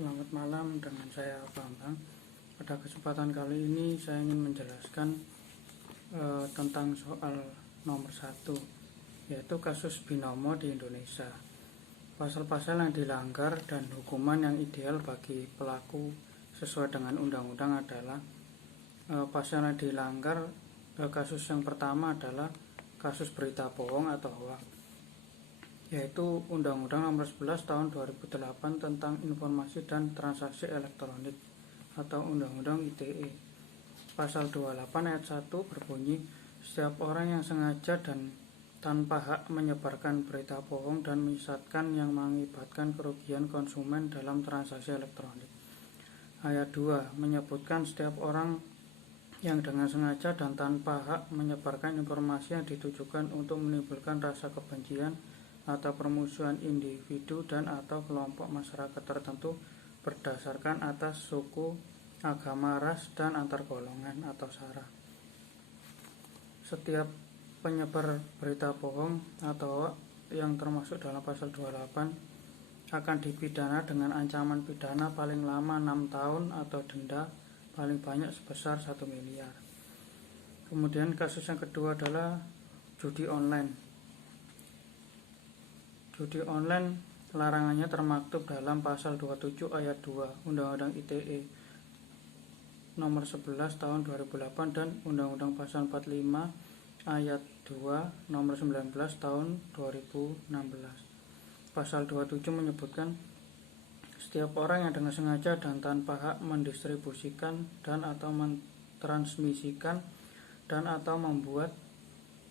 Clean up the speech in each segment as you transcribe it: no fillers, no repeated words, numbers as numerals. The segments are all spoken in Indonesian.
Selamat malam, dengan saya Bambang. Pada kesempatan kali ini saya ingin menjelaskan tentang soal nomor 1, yaitu kasus binomo di Indonesia. Pasal-pasal yang dilanggar dan hukuman yang ideal bagi pelaku sesuai dengan undang-undang adalah pasal yang dilanggar. Kasus yang pertama adalah kasus berita bohong atau hoax, yaitu Undang-Undang Nomor 11 Tahun 2008 tentang Informasi dan Transaksi Elektronik atau Undang-Undang ITE. Pasal 28 ayat 1 berbunyi, setiap orang yang sengaja dan tanpa hak menyebarkan berita bohong dan menyesatkan yang mengakibatkan kerugian konsumen dalam transaksi elektronik. Ayat 2 menyebutkan setiap orang yang dengan sengaja dan tanpa hak menyebarkan informasi yang ditujukan untuk menimbulkan rasa kebencian atau permusuhan individu dan atau kelompok masyarakat tertentu berdasarkan atas suku, agama, ras, dan antar golongan atau sara. Setiap penyebar berita bohong atau yang termasuk dalam pasal 28 akan dipidana dengan ancaman pidana paling lama 6 tahun atau denda paling banyak sebesar 1 miliar. Kemudian kasus yang kedua adalah judi online. Judi online larangannya termaktub dalam pasal 27 ayat 2 Undang-Undang ITE nomor 11 tahun 2008 dan Undang-Undang pasal 45 ayat 2 nomor 19 tahun 2016. Pasal 27 menyebutkan setiap orang yang dengan sengaja dan tanpa hak mendistribusikan dan atau mentransmisikan dan atau membuat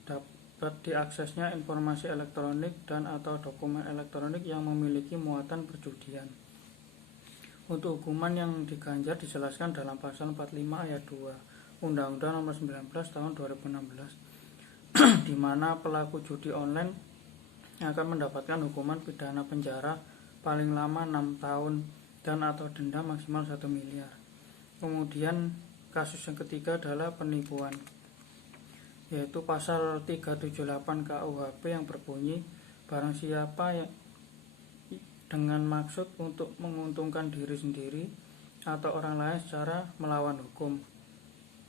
dapat diaksesnya informasi elektronik dan atau dokumen elektronik yang memiliki muatan perjudian. Untuk hukuman yang diganjar dijelaskan dalam pasal 45 ayat 2 Undang-Undang Nomor 19 tahun 2016 di mana pelaku judi online akan mendapatkan hukuman pidana penjara paling lama 6 tahun dan atau denda maksimal 1 miliar. Kemudian kasus yang ketiga adalah penipuan, yaitu pasal 378 KUHP yang berbunyi barang siapa yang dengan maksud untuk menguntungkan diri sendiri atau orang lain secara melawan hukum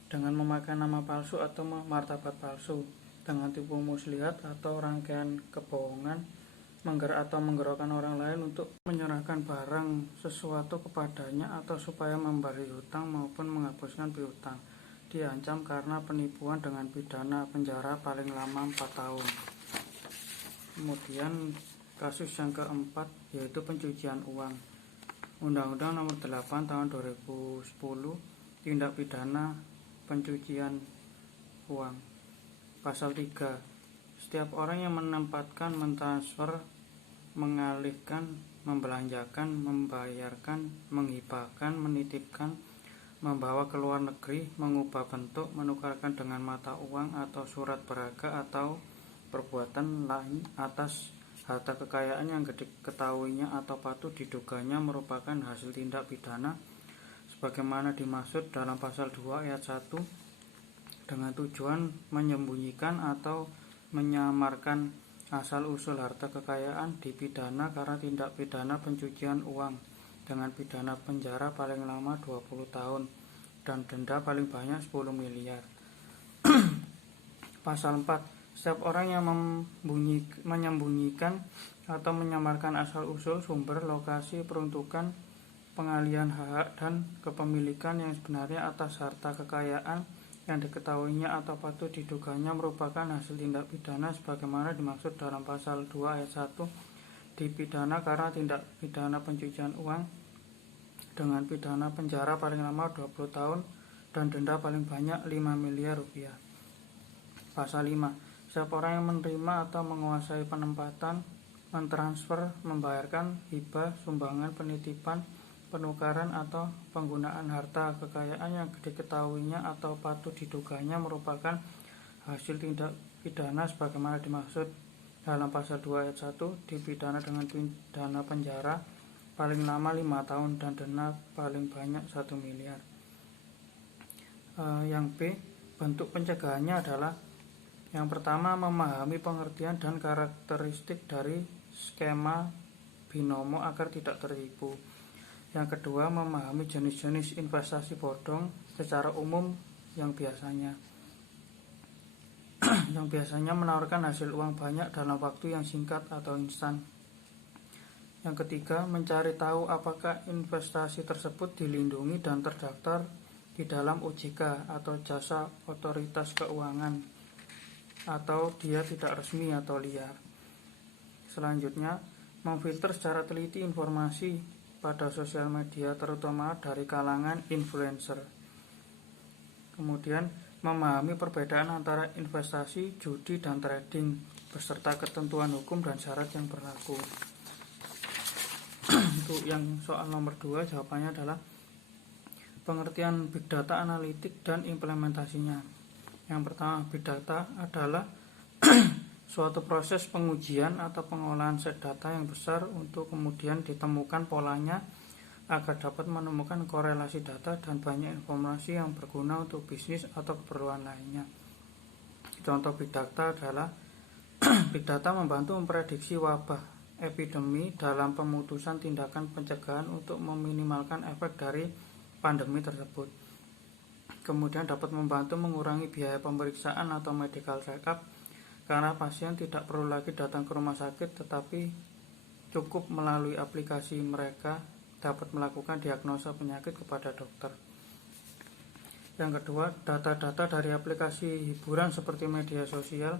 dengan memakai nama palsu atau martabat palsu, dengan tipu muslihat atau rangkaian kebohongan, menggerakkan orang lain untuk menyerahkan barang sesuatu kepadanya atau supaya memberi hutang maupun menghapuskan piutang, diancam karena penipuan dengan pidana penjara paling lama 4 tahun. Kemudian kasus yang keempat yaitu pencucian uang. Undang-Undang Nomor 8 Tahun 2010 tindak pidana pencucian uang. Pasal 3 setiap orang yang menempatkan, mentransfer, mengalihkan, membelanjakan, membayarkan, menghibahkan, menitipkan, membawa ke luar negeri, mengubah bentuk, menukarkan dengan mata uang atau surat berharga atau perbuatan lain atas harta kekayaan yang diketahuinya atau patut diduganya merupakan hasil tindak pidana sebagaimana dimaksud dalam pasal 2 ayat 1 dengan tujuan menyembunyikan atau menyamarkan asal-usul harta kekayaan, dipidana karena tindak pidana pencucian uang dengan pidana penjara paling lama 20 tahun dan denda paling banyak 10 miliar. Pasal 4 setiap orang yang menyembunyikan atau menyamarkan asal-usul, sumber, lokasi, peruntukan, pengalihan hak dan kepemilikan yang sebenarnya atas harta kekayaan yang diketahuinya atau patut diduganya merupakan hasil tindak pidana sebagaimana dimaksud dalam pasal 2 ayat 1 dipidana karena tindak pidana pencucian uang dengan pidana penjara paling lama 20 tahun dan denda paling banyak 5 miliar rupiah. Pasal 5 setiap orang yang menerima atau menguasai penempatan, mentransfer, membayarkan, hibah, sumbangan, penitipan, penukaran atau penggunaan harta kekayaan yang diketahuinya atau patut diduganya merupakan hasil tindak pidana sebagaimana dimaksud dalam pasal 2 ayat 1 dipidana dengan pidana penjara paling lama 5 tahun dan denda paling banyak 1 miliar. Yang B, bentuk pencegahannya adalah yang pertama, memahami pengertian dan karakteristik dari skema binomo agar tidak tertipu. Yang kedua, memahami jenis-jenis investasi bodong secara umum yang biasanya menawarkan hasil uang banyak dalam waktu yang singkat atau instan. Yang ketiga, mencari tahu apakah investasi tersebut dilindungi dan terdaftar di dalam OJK atau Jasa Otoritas Keuangan, atau dia tidak resmi atau liar. Selanjutnya, memfilter secara teliti informasi pada sosial media, terutama dari kalangan influencer. Kemudian, memahami perbedaan antara investasi, judi, dan trading beserta ketentuan hukum dan syarat yang berlaku. Untuk yang soal nomor 2, jawabannya adalah pengertian big data, analitik, dan implementasinya. Yang pertama, big data adalah suatu proses pengujian atau pengolahan set data yang besar untuk kemudian ditemukan polanya agar dapat menemukan korelasi data dan banyak informasi yang berguna untuk bisnis atau keperluan lainnya. Contoh big data adalah big data membantu memprediksi wabah epidemi dalam pemutusan tindakan pencegahan untuk meminimalkan efek dari pandemi tersebut. Kemudian dapat membantu mengurangi biaya pemeriksaan atau medical check-up karena pasien tidak perlu lagi datang ke rumah sakit, tetapi cukup melalui aplikasi mereka dapat melakukan diagnosa penyakit kepada dokter. Yang kedua, data-data dari aplikasi hiburan seperti media sosial,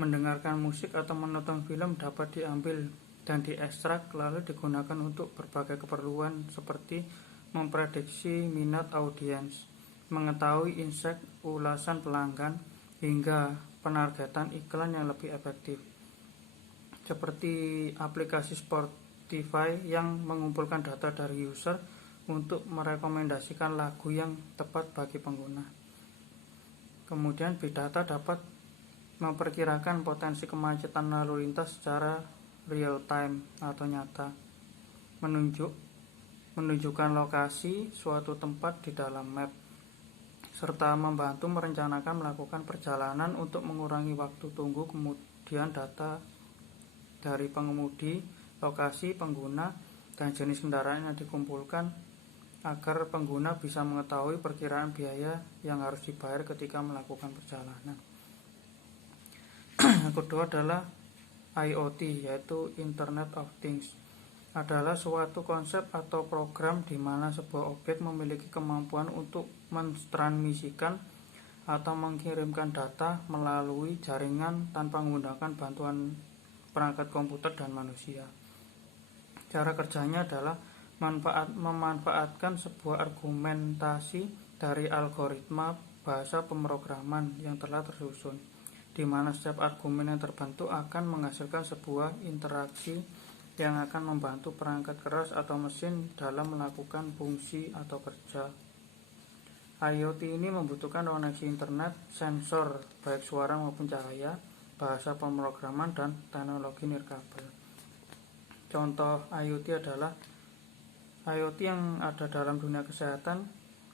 mendengarkan musik atau menonton film dapat diambil dan diekstrak lalu digunakan untuk berbagai keperluan seperti memprediksi minat audiens, mengetahui insight ulasan pelanggan, hingga penargetan iklan yang lebih efektif. Seperti aplikasi Spotify yang mengumpulkan data dari user untuk merekomendasikan lagu yang tepat bagi pengguna. Kemudian big data dapat memperkirakan potensi kemacetan lalu lintas secara real time atau nyata, menunjukkan lokasi suatu tempat di dalam map, serta membantu merencanakan melakukan perjalanan untuk mengurangi waktu tunggu. Kemudian data dari pengemudi, lokasi pengguna, dan jenis kendaraan yang dikumpulkan agar pengguna bisa mengetahui perkiraan biaya yang harus dibayar ketika melakukan perjalanan. Yang kedua adalah IoT, yaitu Internet of Things. Adalah suatu konsep atau program di mana sebuah objek memiliki kemampuan untuk mentransmisikan atau mengirimkan data melalui jaringan tanpa menggunakan bantuan perangkat komputer dan manusia. Cara kerjanya adalah memanfaatkan sebuah argumentasi dari algoritma bahasa pemrograman yang telah tersusun, di mana setiap argumen yang terbentuk akan menghasilkan sebuah interaksi yang akan membantu perangkat keras atau mesin dalam melakukan fungsi atau kerja. IoT ini membutuhkan koneksi internet, sensor baik suara maupun cahaya, bahasa pemrograman, dan teknologi nirkabel. Contoh IoT adalah IoT yang ada dalam dunia kesehatan,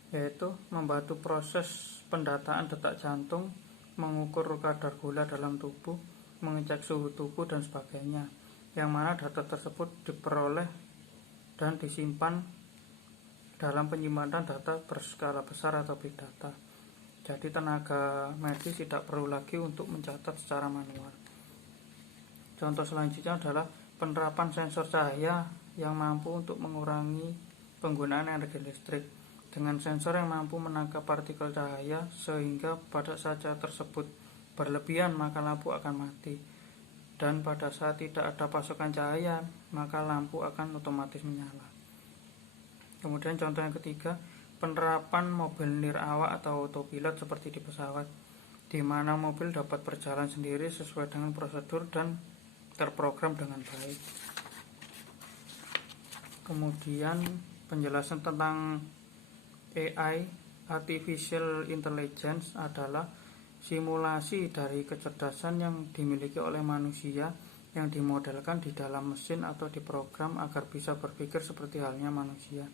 yaitu membantu proses pendataan detak jantung, mengukur kadar gula dalam tubuh, mengecek suhu tubuh, dan sebagainya, yang mana data tersebut diperoleh dan disimpan dalam penyimpanan data berskala besar atau big data. Jadi tenaga medis tidak perlu lagi untuk mencatat secara manual. Contoh selanjutnya adalah penerapan sensor cahaya yang mampu untuk mengurangi penggunaan energi listrik. Dengan sensor yang mampu menangkap partikel cahaya sehingga pada saat cahaya tersebut berlebihan maka lampu akan mati, dan pada saat tidak ada pasokan cahaya maka lampu akan otomatis menyala. Kemudian contoh yang ketiga, penerapan mobil nirawak atau autopilot seperti di pesawat, di mana mobil dapat berjalan sendiri sesuai dengan prosedur dan terprogram dengan baik. Kemudian penjelasan tentang AI, Artificial Intelligence, adalah simulasi dari kecerdasan yang dimiliki oleh manusia yang dimodelkan di dalam mesin atau diprogram agar bisa berpikir seperti halnya manusia.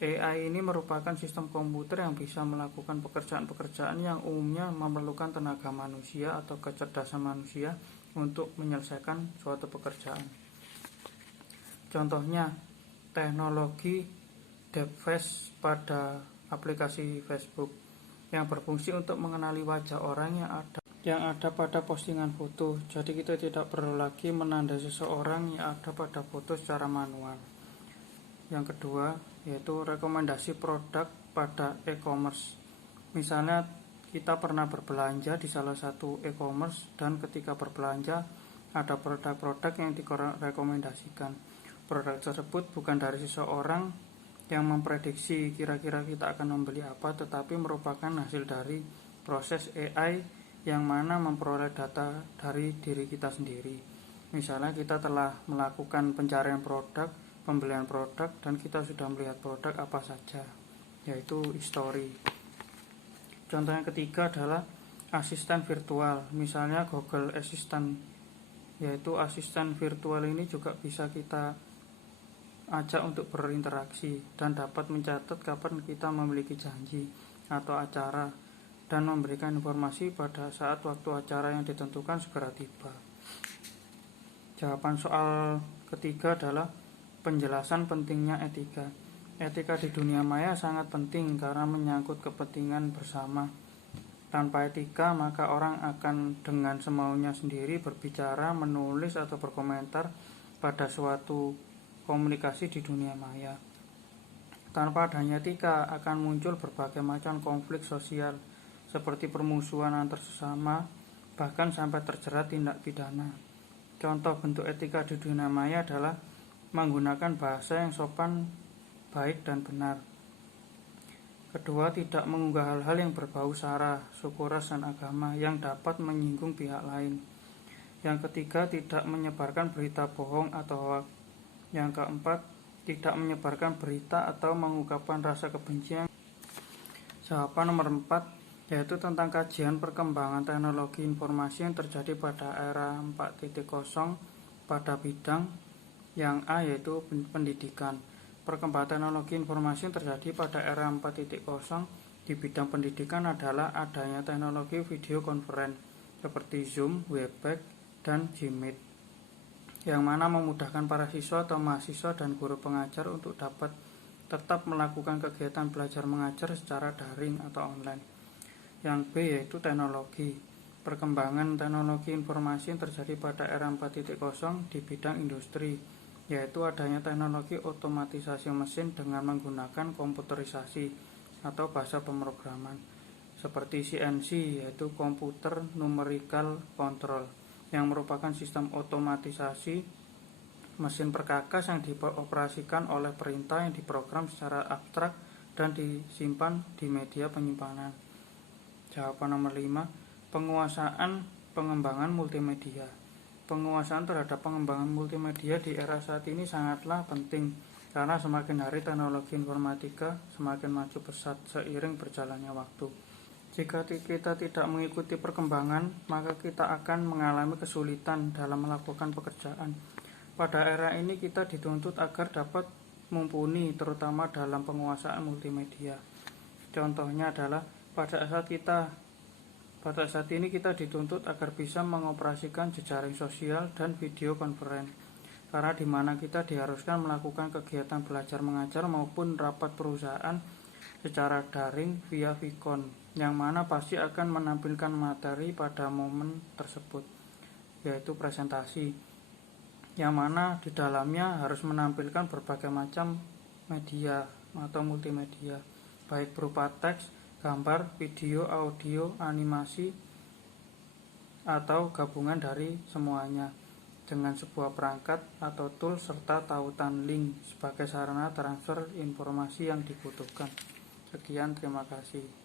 AI ini merupakan sistem komputer yang bisa melakukan pekerjaan-pekerjaan yang umumnya memerlukan tenaga manusia atau kecerdasan manusia untuk menyelesaikan suatu pekerjaan. Contohnya, teknologi depthface pada aplikasi Facebook yang berfungsi untuk mengenali wajah orang yang ada pada postingan foto. Jadi kita tidak perlu lagi menandai seseorang yang ada pada foto secara manual. Yang kedua yaitu rekomendasi produk pada e-commerce. Misalnya kita pernah berbelanja di salah satu e-commerce dan ketika berbelanja ada produk-produk yang direkomendasikan. Produk tersebut bukan dari seseorang yang memprediksi kira-kira kita akan membeli apa, tetapi merupakan hasil dari proses AI yang mana memperoleh data dari diri kita sendiri. Misalnya kita telah melakukan pencarian produk, pembelian produk, dan kita sudah melihat produk apa saja, yaitu history. Contoh yang ketiga adalah asisten virtual, misalnya Google Assistant, yaitu asisten virtual ini juga bisa kita ajak untuk berinteraksi dan dapat mencatat kapan kita memiliki janji atau acara dan memberikan informasi pada saat waktu acara yang ditentukan segera tiba. Jawaban soal ketiga adalah penjelasan pentingnya etika. Etika di dunia maya sangat penting karena menyangkut kepentingan bersama. Tanpa etika, maka orang akan dengan semaunya sendiri berbicara, menulis, atau berkomentar pada suatu komunikasi di dunia maya. Tanpa adanya etika akan muncul berbagai macam konflik sosial seperti permusuhan antar sesama, bahkan sampai terjerat tindak pidana. Contoh bentuk etika di dunia maya adalah menggunakan bahasa yang sopan, baik, dan benar. Kedua, tidak mengunggah hal-hal yang berbau sara, suku, ras, dan agama yang dapat menyinggung pihak lain. Yang ketiga, tidak menyebarkan berita bohong atau hoax. Yang keempat, tidak menyebarkan berita atau mengungkapkan rasa kebencian. Jawaban nomor 4 yaitu tentang kajian perkembangan teknologi informasi yang terjadi pada era 4.0 pada bidang yang A yaitu pendidikan. Perkembangan teknologi informasi yang terjadi pada era 4.0 di bidang pendidikan adalah adanya teknologi video conference seperti Zoom, Webex, dan Gmeet, yang mana memudahkan para siswa atau mahasiswa dan guru pengajar untuk dapat tetap melakukan kegiatan belajar mengajar secara daring atau online. Yang B yaitu teknologi. Perkembangan teknologi informasi yang terjadi pada era 4.0 di bidang industri, yaitu adanya teknologi otomatisasi mesin dengan menggunakan komputerisasi atau bahasa pemrograman, seperti CNC yaitu Computer Numerical Control, yang merupakan sistem otomatisasi mesin perkakas yang dioperasikan oleh perintah yang diprogram secara abstrak dan disimpan di media penyimpanan. Jawaban nomor 5, penguasaan pengembangan multimedia. Penguasaan terhadap pengembangan multimedia di era saat ini sangatlah penting karena semakin hari teknologi informatika semakin maju pesat seiring berjalannya waktu. Jika kita tidak mengikuti perkembangan, maka kita akan mengalami kesulitan dalam melakukan pekerjaan. Pada era ini kita dituntut agar dapat mumpuni terutama dalam penguasaan multimedia. Contohnya adalah pada saat ini kita dituntut agar bisa mengoperasikan jejaring sosial dan video conference, karena di mana kita diharuskan melakukan kegiatan belajar mengajar maupun rapat perusahaan secara daring via Vicon, yang mana pasti akan menampilkan materi pada momen tersebut, yaitu presentasi, yang mana di dalamnya harus menampilkan berbagai macam media atau multimedia, baik berupa teks, gambar, video, audio, animasi, atau gabungan dari semuanya, dengan sebuah perangkat atau tool serta tautan link sebagai sarana transfer informasi yang dibutuhkan. Sekian, terima kasih.